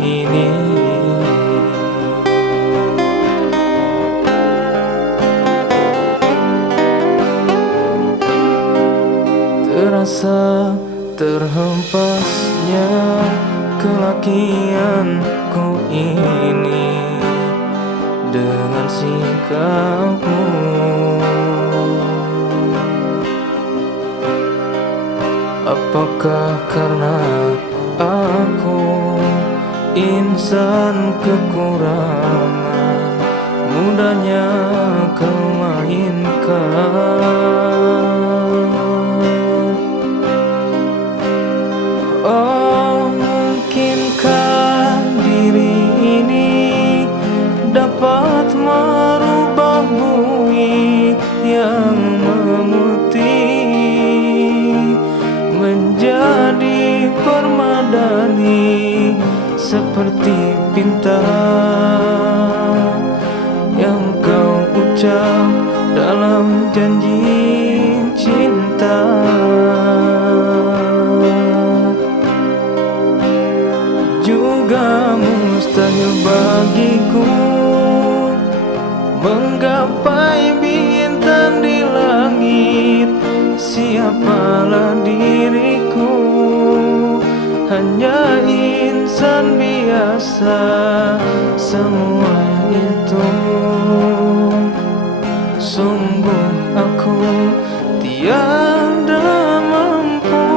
ini. Terasa terhempasnya kelakianku ini dengan sikapmu. Apakah karena aku insan kekurangan, mudahnya kau mainkan? Oh, mungkinkah diri ini dapat merubah bumi yang memutih menjadi permadani seperti pinta yang kau ucap dalam janji cinta. Juga mustahil bagiku menggapai bintang di langit. Siapalah diriku, hanya insan biasa. Semua itu sungguh aku tiada mampu.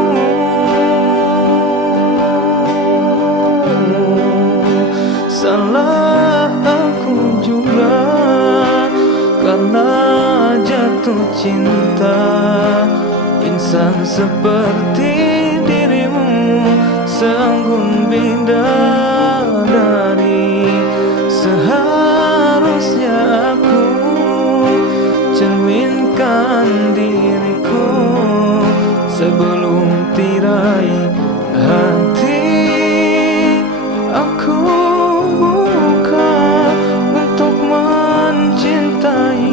Salah aku juga karena jatuh cinta. Insan seperti dirimu, seanggun bidadari. Seharusnya aku cerminkan diriku sebelum tirai hati aku buka untuk mencintaimu.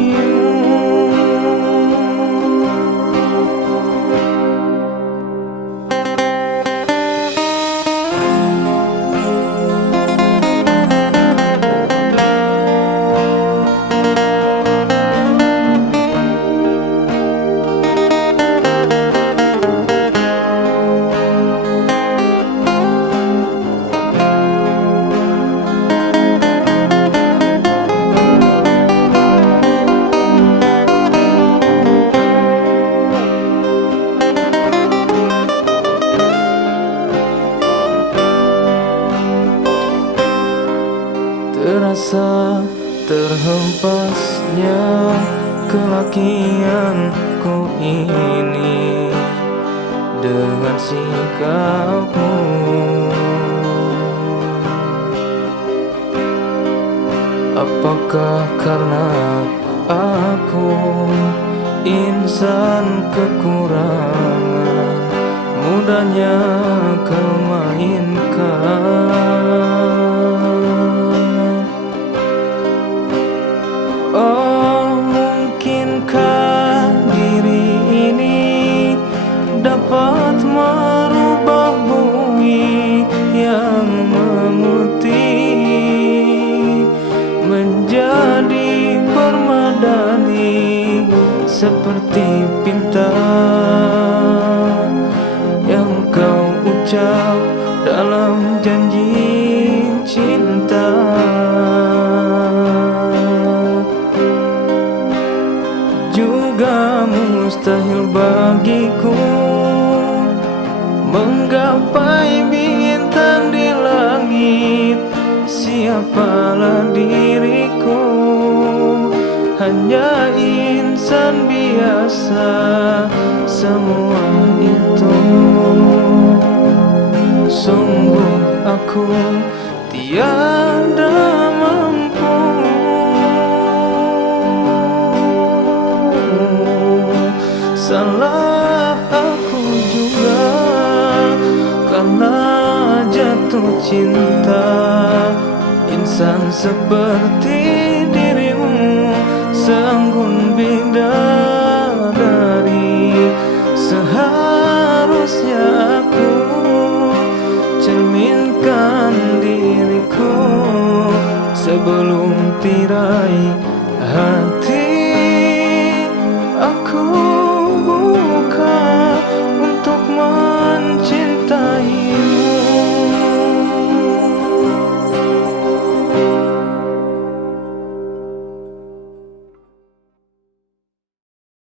Terasa terhempasnya kelakianku ini dengan sikapmu. Apakah karena aku insan kekurangan, mudahnya kau mainkan? Oh, mungkinkah diri ini dapat merubah bumi yang memutih menjadi permadani seperti pinta yang kau ucap dalam janji cinta. Juga mustahil bagiku menggapai bintang di langit. Siapalah diriku, hanya insan biasa. Semua itu sungguh aku tiada mampu. Salah aku juga karena jatuh cinta. Insan seperti dirimu, seanggun bidadari. Seharusnya